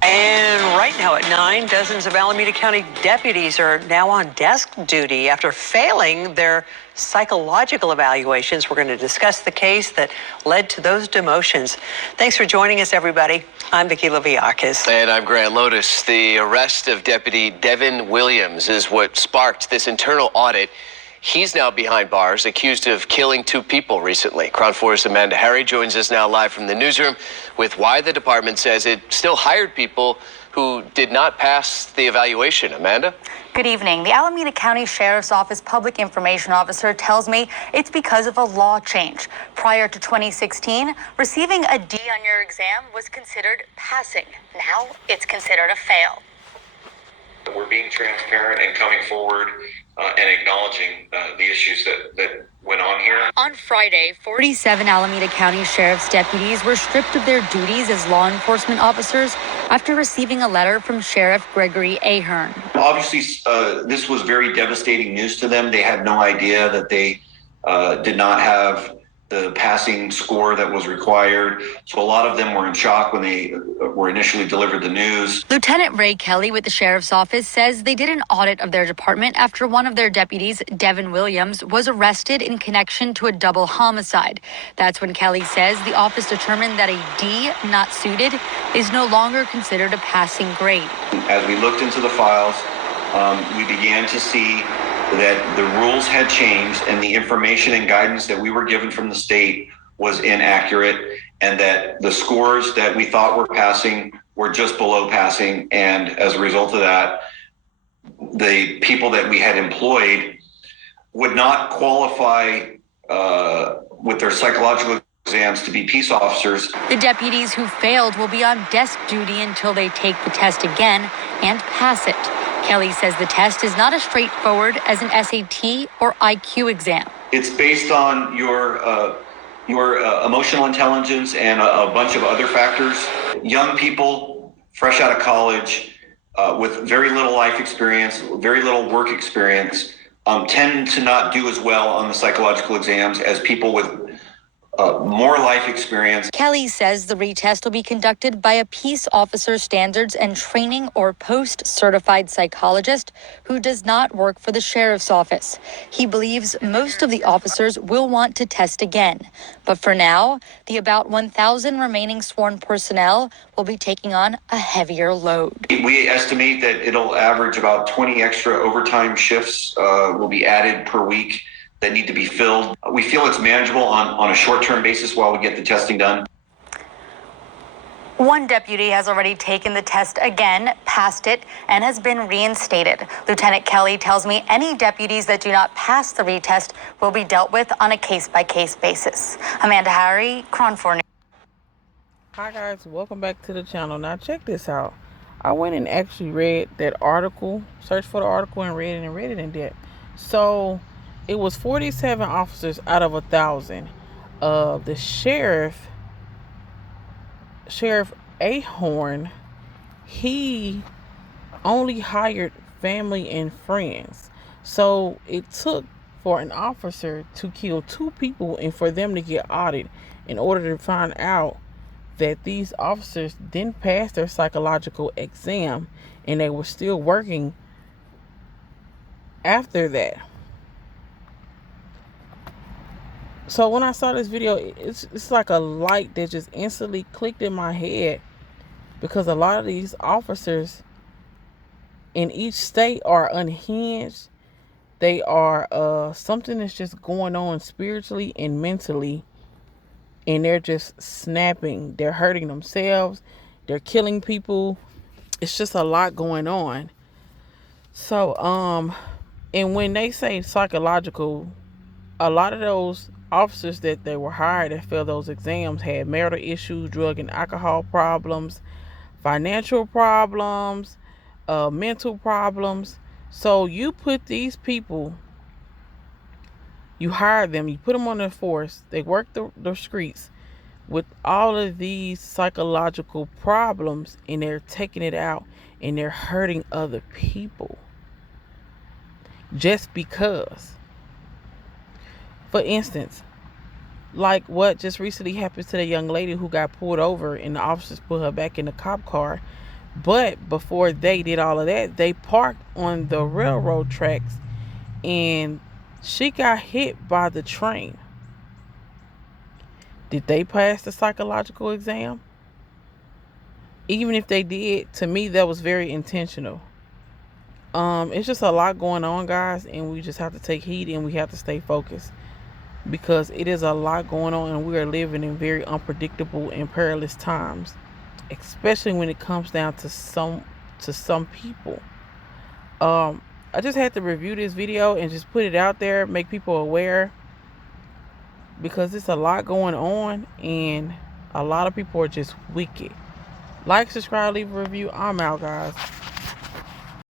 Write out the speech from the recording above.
And right now at 9, dozens of Alameda County deputies are now on desk duty after failing their psychological evaluations. We're going to discuss the case that led to those demotions. Thanks for joining us, everybody. I'm Vicki Leviakis. And I'm Grant Lotus. The arrest of Deputy Devin Williams is what sparked this internal audit. He's now behind bars, accused of killing 2 people recently. Crown 4's Amanda Harry joins us now live from the newsroom with why the department says it still hired people who did not pass the evaluation. Amanda? Good evening. The Alameda County Sheriff's Office Public Information Officer tells me it's because of a law change. Prior to 2016, receiving a D on your exam was considered passing. Now it's considered a fail. We're being transparent and coming forward and acknowledging the issues that went on here. On Friday, 47 Alameda County Sheriff's deputies were stripped of their duties as law enforcement officers after receiving a letter from Sheriff Gregory Ahern. Obviously, this was very devastating news to them. They had no idea that they did not have the passing score that was required. So a lot of them were in shock when they were initially delivered the news. Lieutenant Ray Kelly with the Sheriff's Office says they did an audit of their department after one of their deputies, Devin Williams, was arrested in connection to a double homicide. That's when Kelly says the office determined that a D, not suited, is no longer considered a passing grade. As we looked into the files, we began to see that the rules had changed and the information and guidance that we were given from the state was inaccurate, and that the scores that we thought were passing were just below passing. And as a result of that, the people that we had employed would not qualify with their psychological exams to be peace officers. The deputies who failed will be on desk duty until they take the test again and pass it. Kelly says the test is not as straightforward as an SAT or IQ exam. It's based on your emotional intelligence and a bunch of other factors. Young people, fresh out of college, with very little life experience, very little work experience, tend to not do as well on the psychological exams as people with more life experience. Kelly says the retest will be conducted by a peace officer standards and training or post-certified psychologist who does not work for the sheriff's office. He believes most of the officers will want to test again. But for now, the about 1,000 remaining sworn personnel will be taking on a heavier load. We estimate that it'll average about 20 extra overtime shifts will be added per week that need to be filled. We feel it's manageable on a short-term basis while we get the testing done. One deputy has already taken the test again, passed it, and has been reinstated. Lieutenant Kelly tells me any deputies that do not pass the retest will be dealt with on a case-by-case basis. Amanda Harry, Crown 4 News. Hi guys, welcome back to the channel. Now check this out. I went and actually read that article, searched for the article and read it in depth. So it was 47 officers out of 1,000. The Sheriff Ahern, he only hired family and friends. So it took for an officer to kill 2 people and for them to get audited in order to find out that these officers didn't pass their psychological exam and they were still working after that. So when I saw this video, it's like a light that just instantly clicked in my head, because a lot of these officers in each state are unhinged. They are something that's just going on spiritually and mentally, and they're just snapping. They're hurting themselves. They're killing people. It's just a lot going on. So and when they say psychological, a lot of those officers that they were hired that failed those exams had marital issues, drug and alcohol problems, financial problems, mental problems. So you put these people, you hire them, you put them on the force, they work the streets with all of these psychological problems, and they're taking it out and they're hurting other people just because. For instance, like what just recently happened to the young lady who got pulled over and the officers put her back in the cop car But before they did all of that, they parked on the railroad tracks, and she got hit by the train. Did they pass the psychological exam? Even if they did, to me, that was very intentional. It's just a lot going on, guys, and we just have to take heed and we have to stay focused, because it is a lot going on and we are living in very unpredictable and perilous times, especially when it comes down to some people. I just had to review this video and just put it out there, make people aware, because it's a lot going on and a lot of people are just wicked. Like, subscribe, leave a review. I'm out, guys.